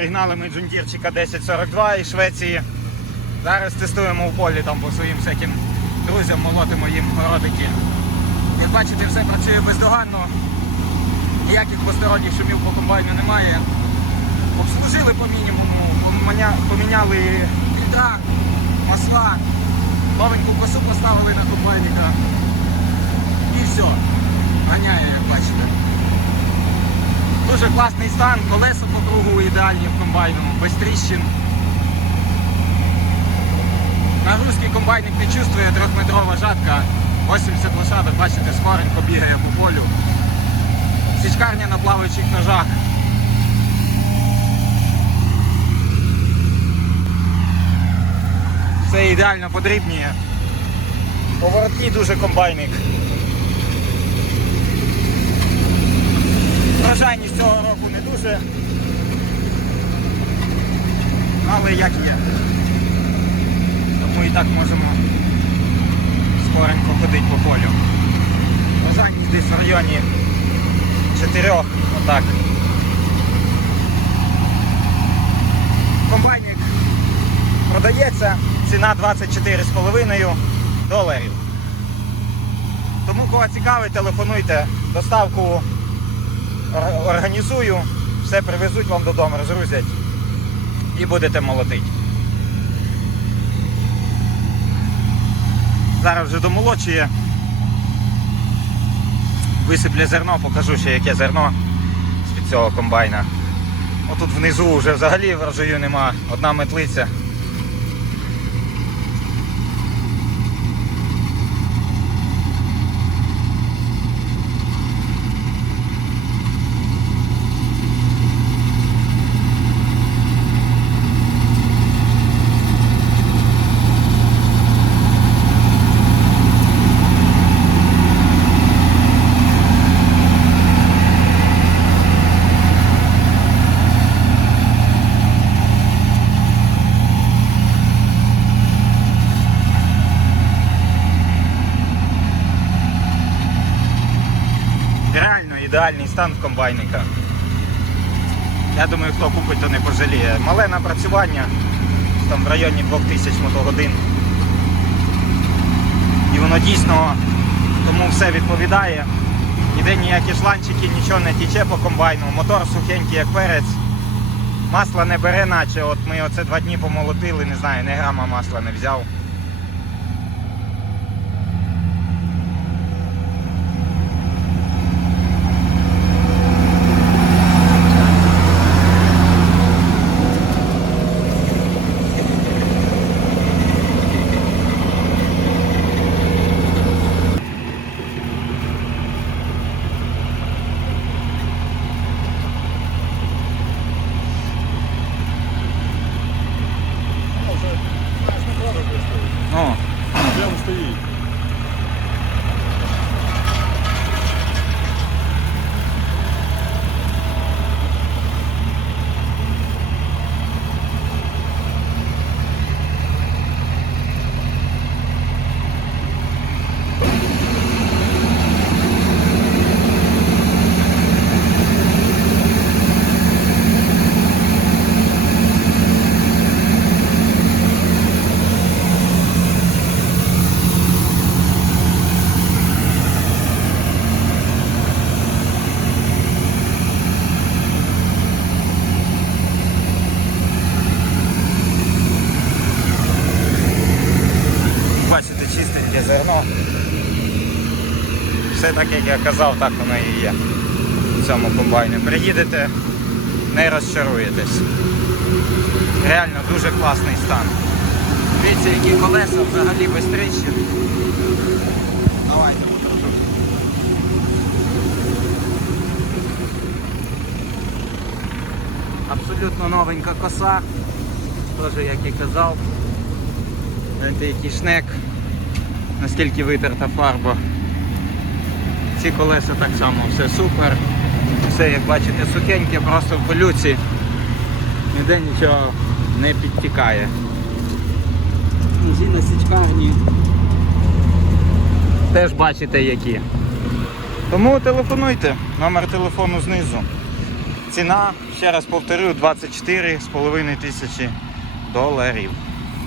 Пригнали ми джундірчика 1042 із Швеції. Зараз тестуємо в полі там по своїм всяким друзям, молотимо їм городики. Як бачите, все працює бездоганно. Ніяких посторонніх шумів по комбайну немає. Обслужили по мінімуму, поміняли фільтра, масла, новеньку косу поставили на комбайника. І все. Ганяє, як бачите. Дуже класний стан, колеса по кругу ідеальні в комбайну, без тріщин. Нагрузки комбайник не чувствує, трьохметрова жатка, 80 лошадок, бачите, скоренько бігає по полю. Січкарня на плаваючих ножах. Все ідеально подрібніє. Поворотні дуже комбайник. Врожайність цього року не дуже. Але як є. Тому і так можемо скоренько ходити по полю. Врожайність десь в районі 4, отак. Комбайник продається, ціна 24,5 доларів. Тому кого цікавить, телефонуйте, доставку організую, все привезуть вам додому, розгрузять і будете молотити. Зараз вже домолочує. Висиплє зерно, покажу ще яке зерно з-під цього комбайна. Отут внизу вже взагалі врожаю нема, одна метлиця. Реально ідеальний стан в комбайника. Я думаю, хто купить, то не пожаліє. Мале напрацювання, там в районі 2000 мотогодин. І воно дійсно тому все відповідає. Ніде ніякі шланчики, нічого не тіче по комбайну. Мотор сухенький, як перець. Масла не бере, наче от ми оце два дні помолотили, не знаю, не грама масла не взяв. 嗯 Все так, як я казав, так воно і є в цьому комбайні. Приїдете, не розчаруєтесь. Реально дуже класний стан. Дивіться, які колеса взагалі без. Давайте покажу. Абсолютно новенька коса. Теж, як і казав. Гляньте, який шнек, наскільки витерта фарба. Ці колеса так само, все супер. Все, як бачите, сухеньке, просто в пилюці. Ніде нічого не підтікає. Ножі на січкарні. Теж бачите які. Тому телефонуйте, номер телефону знизу. Ціна, ще раз повторю, 24,5 тисячі доларів.